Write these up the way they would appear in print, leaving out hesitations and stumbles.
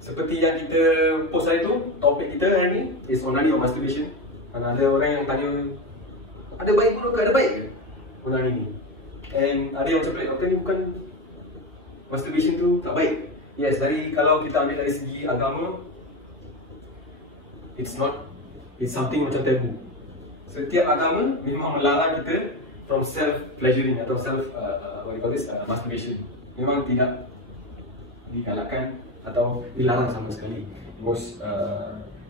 Seperti yang kita post hari tu, topik kita hari ni is onani or masturbation. Dan ada orang yang tanya, ada baik pun ke? Ada baik ke onani ni? And ada yang cakap, doktor ni bukan masturbation tu tak baik. Yes, kalau kita ambil dari segi agama, it's something macam tabu. Setiap agama memang melarang kita from self pleasuring atau self masturbation. Memang tidak digalakkan atau dilarang sama sekali.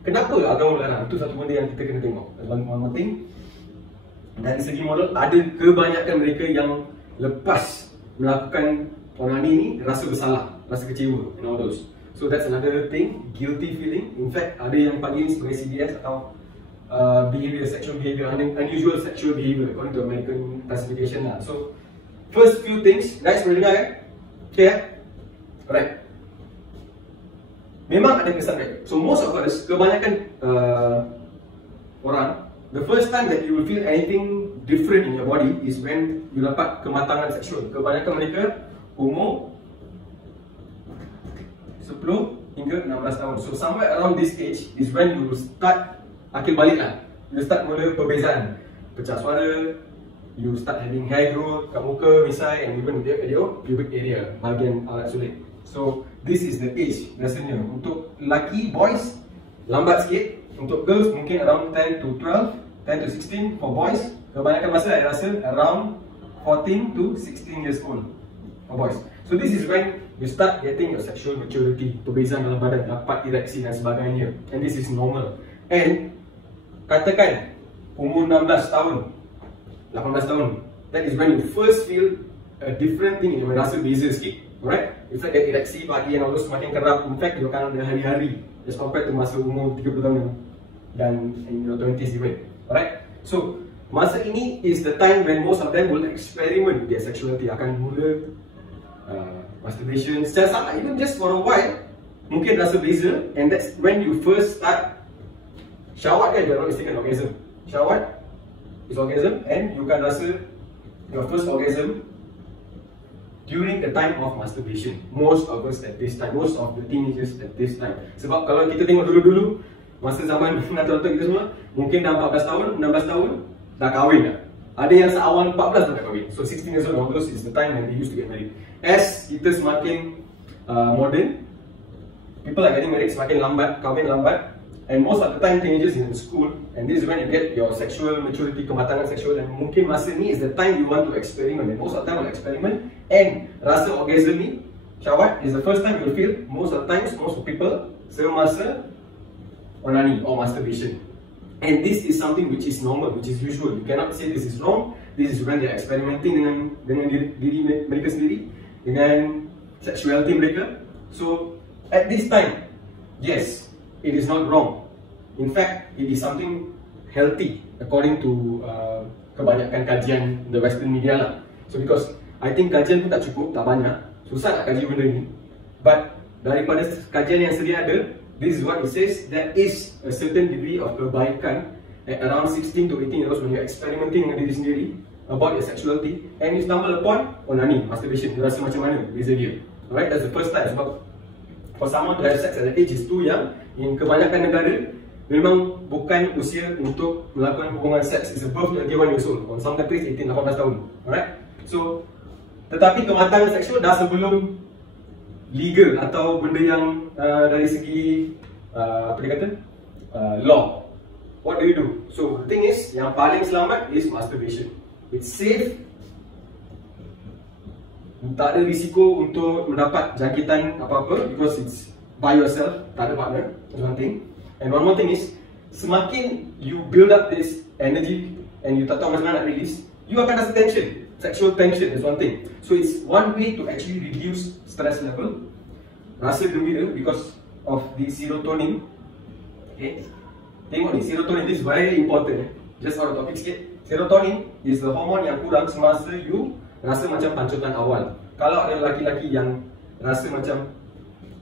Kenapa agama melarang? Itu satu benda yang kita kena tengok. One thing, dari segi moral, ada kebanyakan mereka yang lepas melakukan onani ni rasa bersalah, rasa kecewa and all those. So that's another thing, guilty feeling. In fact, ada yang panggil ini sebagai CBS atau sexual behavior, unusual sexual behavior according to American classification lah. So first few things, guys boleh dengar kan? Okay? Alright. Memang ada kesan baik. So most of us, kebanyakan orang, the first time that you will feel anything different in your body is when you dapat kematangan seksual. Kebanyakan mereka umur 10 hingga 16 tahun. So somewhere around this age is when you will start akil balik lah. You start mula perbezaan, pecah suara, you start having hair growth kat muka, misai, and even pubic area, bahagian alat sulit. So this is the age rasanya. Untuk lelaki, boys, lambat sikit. Untuk girls mungkin around 10 to 12, 10 to 16. For boys, kebanyakan masa saya rasa around 14 to 16 years old for boys. So this is when you start getting your sexual maturity, perbezaan dalam badan, dapat ereksi dan sebagainya. And this is normal. And katakan umur 16 tahun, 18 tahun, that is when you first feel a different thing. You rasa beza sikit. Alright? It's like that ereksi pagi and all those semakin kerap. In fact, you akan ada hari-hari as compared to masa umur 30 tahun dan in your 20s even. Alright? So, masa ini is the time when most of them will experiment their sexuality. Akan mula masturbation secara salah, even just for a while. Mungkin rasa beza, and that's when you first start. Syahwat kan, you're not mistaken, orgasm. Syahwat is orgasm, and you can rasa your first orgasm during the time of masturbation. Most of us at this time, most of the teenagers at this time. Sebab kalau kita tengok dulu-dulu, masa zaman nonton-nonton kita semua, mungkin dah 14 tahun, 16 tahun, dah kahwin dah. Ada yang seawal 14 dah kahwin. So 16 years old, all those is the time when they used to get married. As kita semakin modern, people are getting married semakin lambat, kahwin lambat. And most of the time teenagers in school, and this is when you get your sexual maturity, kematangan seksual, dan mungkin masa ni is the time you want to experiment. And most of the time will experiment, and rasa orgasm ni, syahwat, is the first time you feel. Most of the times, most of people semasa onani or masturbation. And this is something which is normal, which is usual. You cannot say this is wrong. This is when they are experimenting dengan diri mereka sendiri, dengan sexuality mereka. So at this time, yes, it is not wrong. In fact, it is something healthy according to kebanyakan kajian the Western media lah. So because I think kajian pun tak cukup, tak banyak, susah nak kaji benda ni. But daripada kajian yang sedia ada, this is what it says, there is a certain degree of kebaikan at around 16 to 18 years old when you're experimenting dengan diri sendiri about your sexuality, and you stumble upon onani, masturbation. You rasa macam mana beza dia. Alright, that's the first time. Sebab for someone to have sex at the age is too young. In kebanyakan negara, memang bukan usia untuk melakukan hubungan seks. It's above 21 years old. On some countries, 18, 18 tahun. Alright? So, tetapi kematangan seksual dah sebelum legal atau benda yang dari segi apa dia kata? Law. What do you do? So, the thing is, yang paling selamat is masturbation. It's safe. Tak ada risiko untuk mendapat jangkitan apa-apa because it's by yourself, tak ada partner. That's one thing. And one more thing is, semakin you build up this energy and you tak tahu macam mana nak release, you akan rasa tension, sexual tension is one thing. So it's one way to actually reduce stress level, rasa gembira because of the serotonin. Okay, tengok ni, serotonin is very important. Just out of topic sikit. Serotonin is the hormone yang kurang semasa you rasa macam pancutan awal. Kalau ada lelaki-lelaki yang rasa macam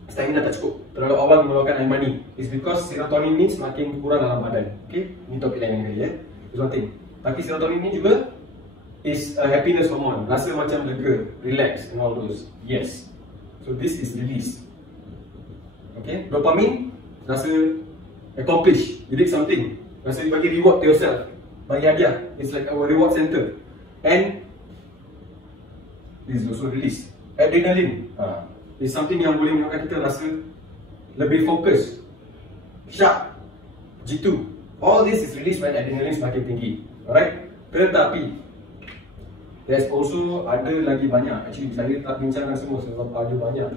stamina tak cukup, terlalu awal mengeluarkan air mani, is because serotonin ni semakin kurang dalam badan. Okay, ni topik lain kali ya. It's one thing. Tapi serotonin ni juga is a happiness hormone, rasa macam lega, relax and all those. Yes. So this is released. Okay, dopamine rasa accomplish, you did something, rasa you bagi reward to yourself, bagi hadiah. It's like our reward center. And this is also release adrenaline. It's something yang boleh menyebabkan kita rasa lebih fokus, sharp, G2. All this is released when adrenaline semakin tinggi. Alright, tetapi there's also ada lagi banyak. Actually saya tak bincangkan semua sebab ada banyak.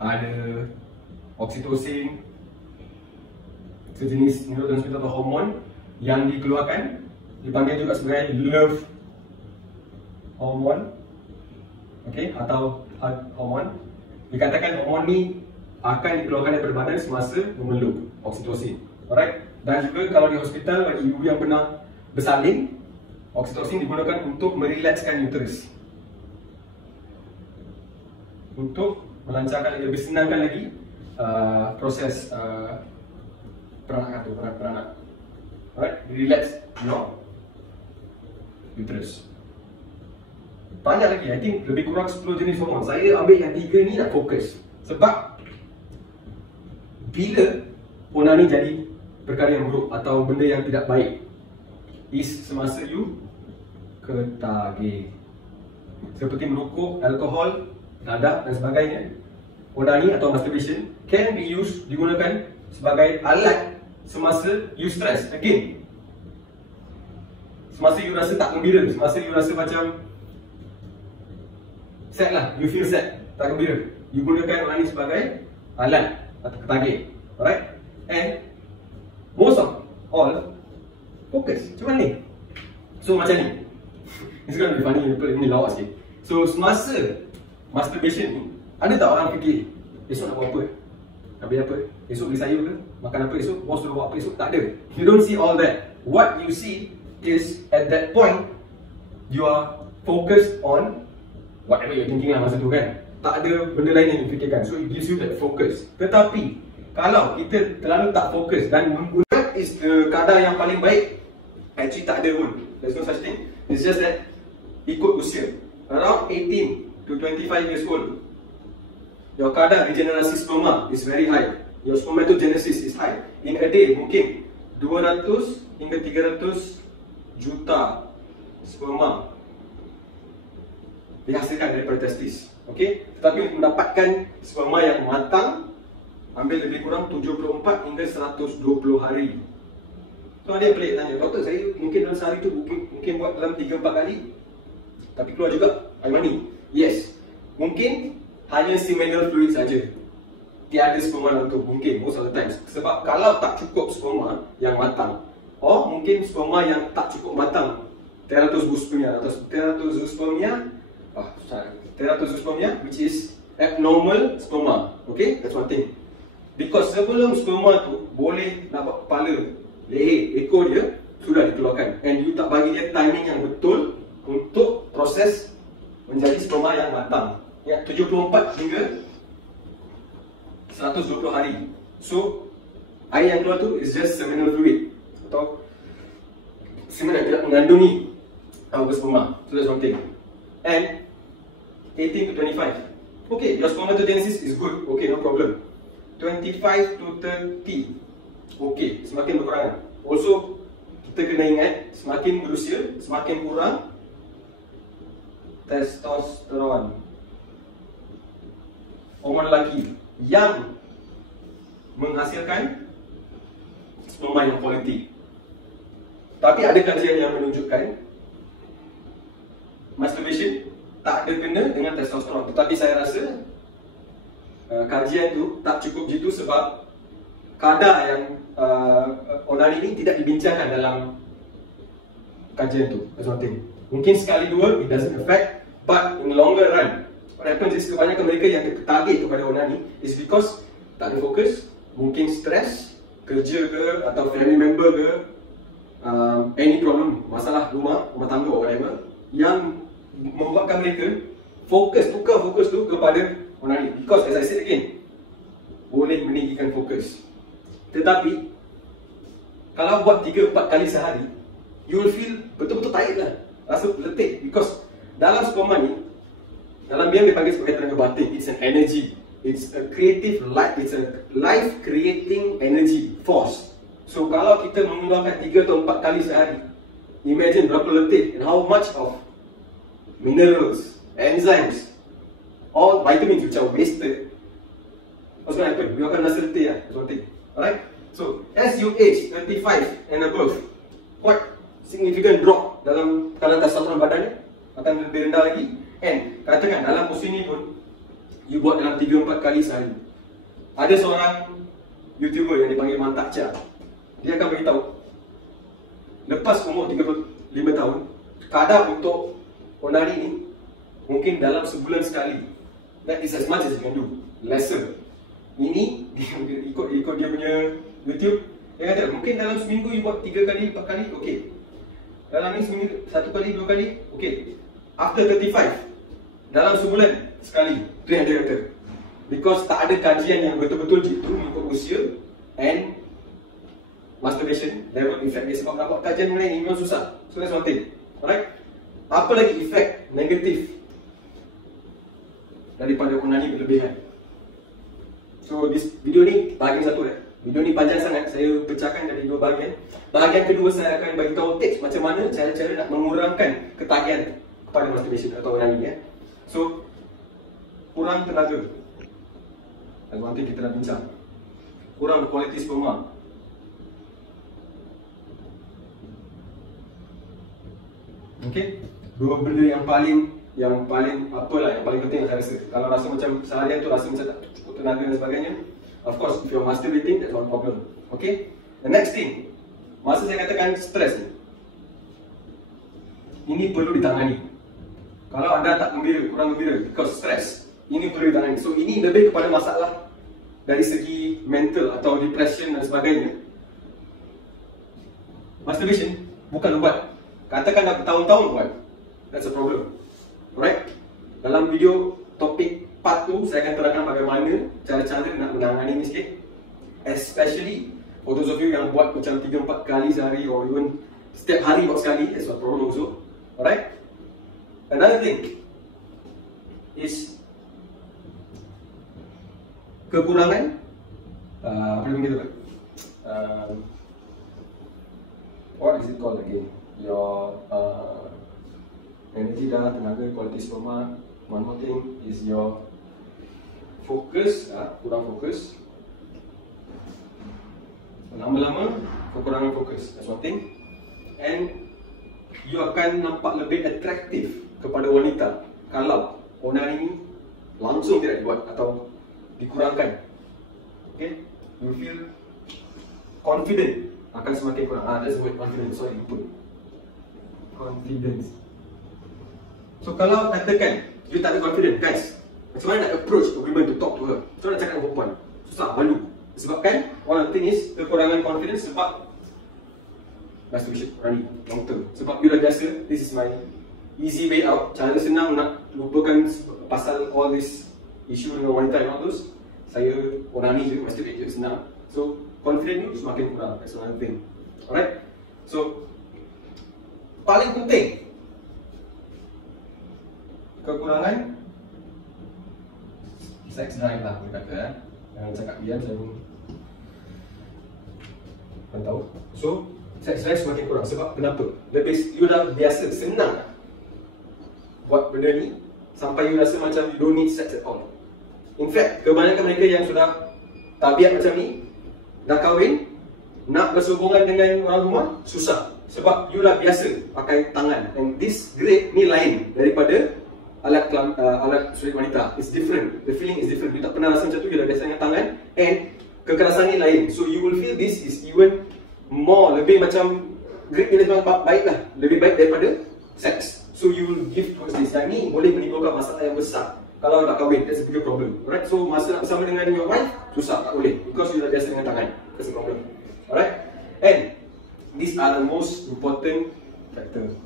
Ada oksitosin, sejenis neurotransmitter atau hormon yang dikeluarkan, dipanggil juga sebagai love hormon, okay, atau hug hormon. Dikatakan hormon ni akan dikeluarkan daripada badan semasa memeluk, oksitosin. Alright, dan juga kalau di hospital bagi ibu yang pernah bersalin, oksitosin digunakan untuk merelakskan uterus, untuk melancarkan, lebih senangkan lagi proses peranak. Alright, relax your uterus. Banyak lagi, I think lebih kurang 10 jenis hormon. Saya ambil yang 3 ni nak fokus. Sebab bila onani jadi perkara yang buruk atau benda yang tidak baik is semasa you ketagih, seperti merokok, alkohol, dadah dan sebagainya. Onani atau masturbation can be used, digunakan sebagai alat semasa you stress. Again, semasa you rasa tak gembira, semasa you rasa macam sad lah, you feel sad, tak gembira, you gunakan onani sebagai alat atau ketagih. Alright, and most of all fokus macam mana ni? So macam ni, it's gonna be funny, ini lawak sikit. So semasa masturbation ni, ada tak orang fikir esok nak buat apa? Nak beli apa? Esok beli sayur ke? Makan apa esok? Bos suruh buat apa esok? Tak ada. You don't see all that. What you see is at that point you are focused on whatever you're thinking lah masa tu kan. Tak ada benda lain yang you fikirkan. So it gives you that focus. Tetapi kalau kita terlalu tak fokus dan what is the kadar yang paling baik? Actually tak ada pun. There's no such thing. It's just that ikut usia. Around 18 to 25 years old, your kadar regenerasi sperma is very high. Your spermatogenesis is high. In a day mungkin 200 hingga 300 juta sperma dihasilkan daripada testis. Okay? Tetapi untuk mendapatkan sperma yang matang, ambil lebih kurang 74 hingga 120 hari. So ada yang pelik tanya, doktor saya mungkin dalam sehari tu mungkin buat dalam 3-4 kali, tapi keluar juga air mani. Yes, mungkin hanya seminal fluid saja, tiada sperma dalam tu, mungkin most of the times. Sebab kalau tak cukup sperma yang matang, or mungkin sperma yang tak cukup matang, teratozospermia atau teratozospermia, which is abnormal sperma. Okay, that's one thing. Because sebelum sperma tu boleh nampak kepala, leher, ekor dia sudah dikeluarkan, and you tak bagi dia timing yang betul untuk proses menjadi sperma yang matang. Ya, 74 hingga 120 hari. So air yang keluar tu is just seminal fluid atau semen yang tidak mengandungi sperma. So that's one thing. And 18 to 25, okay, your spermatogenesis is good, okay, no problem. 25 to 30, okay, semakin berkurang. Also, kita kena ingat, semakin berusia, semakin kurang testosteron, hormon lelaki yang menghasilkan sperma yang quality. Tapi ada kajian yang menunjukkan masturbation tak ada kena dengan testosteron. Tetapi saya rasa kajian tu tak cukup jitu sebab kadar yang onani ini tidak dibincangkan dalam kajian tu. That's one thing. Mungkin sekali dua it doesn't affect, but in the longer run, what happens is kebanyakan mereka yang tertarget kepada onani is because tak ada fokus, mungkin stres, kerja ke atau family member ke, any problem, masalah rumah tangga or whatever, yang membuatkan mereka tukar fokus tu kepada onani. Because as I said again, boleh meninggikan fokus. Tetapi kalau buat 3-4 kali sehari, you will feel betul-betul tired lah, rasa letih. Because dalam sperma ni, dalam biang dipanggil sebagai tenaga batin, it's an energy. it's a creative life, it's a life creating energy force. So kalau kita mengeluarkan 3 atau 4 kali sehari, imagine berapa letih and how much of minerals, enzymes, all vitamins which are wasted. What's going to happen? You akan rasa letih lah, something. Alright? So as you age 35 and above, quite significant drop dalam kadar testosteron badan akan lebih rendah lagi. And katakan dalam musim ni pun you buat dalam 3-4 kali sehari. Ada seorang YouTuber yang dipanggil Mantak Chia. Dia akan beritahu lepas umur 35 tahun, kadar untuk onani ni mungkin dalam sebulan sekali. That is as much as you can do, lesser. Ini ikut dia punya YouTube. Dia kata mungkin dalam seminggu you buat 3 kali, 4 kali, okay. Dalam ni seminggu 1 kali, 2 kali, okay. After 35, dalam sebulan sekali, itu yang dia kata. Because tak ada kajian yang betul-betul itu mengikut usia and masturbation level effect dia. Sebab nak buat kajian mengenai ini memang susah. So that's one thing. Alright. Apa lagi efek negatif daripada onani berlebihan? So this video ni bahagian satu Video ni panjang sangat, saya pecahkan jadi 2 bahagian. Bahagian kedua saya akan bagi tahu tips macam mana cara-cara nak mengurangkan ketagihan kepada masturbation atau onani ya. So kurang tenaga. Dan nanti kita nak bincang. Kurang kualiti sperma. Okey, 2 benda yang paling apalah yang paling penting saya rasa. Kalau rasa macam seharian tu rasa macam tak cukup tenaga dan sebagainya, of course if you're masturbating, that's one problem. Okay, the next thing, masa saya katakan stres ni, ini perlu ditangani. Kalau anda tak gembira, kurang gembira because stress, ini perlu ditangani. So ini lebih kepada masalah dari segi mental atau depression dan sebagainya. Masturbation bukan ubat. Katakan dah bertahun-tahun buat, that's a problem. Alright? Dalam video topik part 2 saya akan terangkan bagaimana cara-cara nak menangani ini sikit. Especially for those of you yang buat macam 3-4 kali sehari or even setiap hari buat sekali, that's a problem also. Alright? Another thing is kekurangan apa nama kita? What is it called again? Your energy dah, tenaga, quality sperma. One more thing is your focus, kurang fokus. Lama-lama kekurangan fokus, that's one thing. And you akan nampak lebih atraktif kepada wanita kalau onani ini langsung tidak dibuat atau dikurangkan. Okay, you feel confident, akan semakin kurang. That's the word confidence. Sorry, input confidence. So kalau katakan you tak ada confidence, guys, macam mana nak approach a woman to talk to her? Macam mana nak cakap dengan perempuan? Susah, malu. Sebabkan one of the thing is kekurangan confidence sebab masturbation, onani, long term. Sebab you dah biasa, this is my easy way out. Cara senang nak lupakan pasal all this issue dengan wanita and all those. Saya onani je, masturbate je, senang. So confidence ni semakin kurang. That's another thing. Alright. So paling penting, kekurangan sex drive lah, boleh kata. Jangan cakap diam, saya pun tahu. So sex drive semakin kurang. Sebab kenapa? Lebih you dah biasa, senang buat benda ni sampai you rasa macam you don't need sex at all. In fact, kebanyakan mereka yang sudah tabiat macam ni, dah kahwin, nak bersehubungan dengan orang rumah, susah. Sebab you dah biasa pakai tangan. And this grade ni lain daripada alat sulit wanita. It's different. The feeling is different. You tak pernah rasa macam tu, you dah biasa dengan tangan. And kekerasan ni lain. So you will feel this is even more, lebih macam grade ni lebih baik lah. Lebih baik daripada sex. So you will give towards this. Dan ni boleh menimbulkan masalah yang besar kalau tak kahwin. That's a bigger problem. Alright, so masa nak bersama dengan your wife, susah, tak boleh. Because you dah biasa dengan tangan. That's a problem. Alright, and these are the most important factor.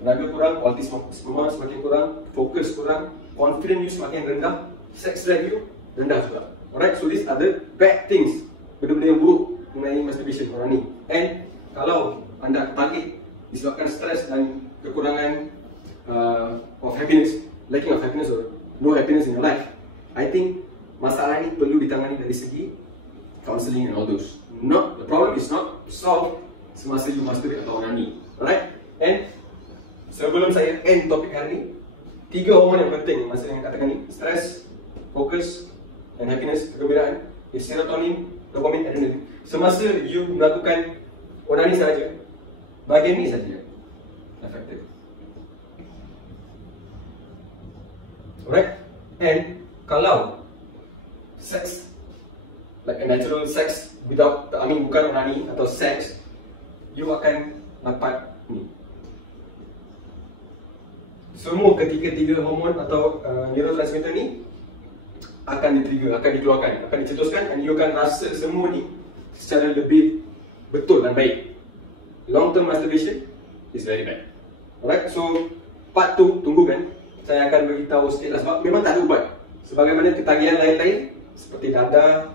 Tenaga kurang, kualiti sperma semakin kurang, fokus kurang, confidence you semakin rendah, sex drive you rendah juga. Alright, so these are the bad things, benda-benda yang buruk mengenai masturbation onani. And kalau anda target disebabkan stres dan kekurangan of happiness, lacking of happiness or no happiness in your life, I think masalah ni perlu ditangani dari segi counselling and all those. The problem is not solved semasa you masturbate atau onani. Alright? And sebelum saya end topik hari ni, 3 hormon yang penting masa yang katakan ni: stress, fokus, and happiness, kegembiraan, is serotonin, dopamine, adrenaline. Semasa you melakukan onani sahaja, bahagian ni saja affected. Alright? And kalau sex, like a natural sex without, bukan onani atau sex, you akan dapat ni. Semua ketiga-tiga hormon atau neurotransmitter ni akan di-trigger, akan dikeluarkan, akan dicetuskan, dan you akan rasa semua ni secara lebih betul dan baik. Long term masturbation is very bad. Alright, so part 2 tunggu kan. Saya akan beritahu sikit lah, sebab memang tak ada ubat. Sebagaimana ketagihan lain-lain seperti dadah,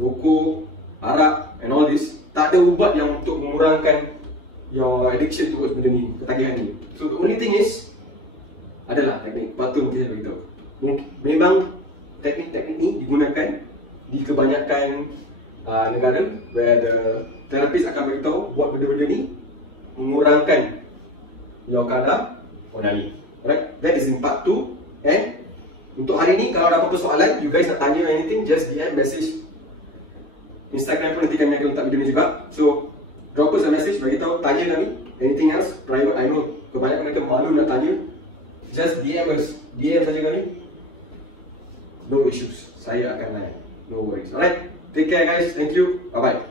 rokok, arak and all this, tak ada ubat yang untuk mengurangkan your addiction towards benda ni, ketagihan ni. So the only thing is, adalah teknik. Part 2 mungkin saya beritahu. Memang teknik-teknik ni digunakan di kebanyakan negara, where the therapist akan beritahu buat benda-benda ni mengurangkan your kadar onani. Alright, that is in part 2. And untuk hari ni, kalau ada apa-apa soalan, you guys nak tanya anything, just DM message Instagram pun, nanti kami akan letak video ni juga. So drop us a message, beritahu, tanya kami anything else private. I know kebanyakan mereka malu nak tanya, just DM us, DM saja kami. No issues, saya akan layan, no worries. Alright, take care guys, thank you, bye bye.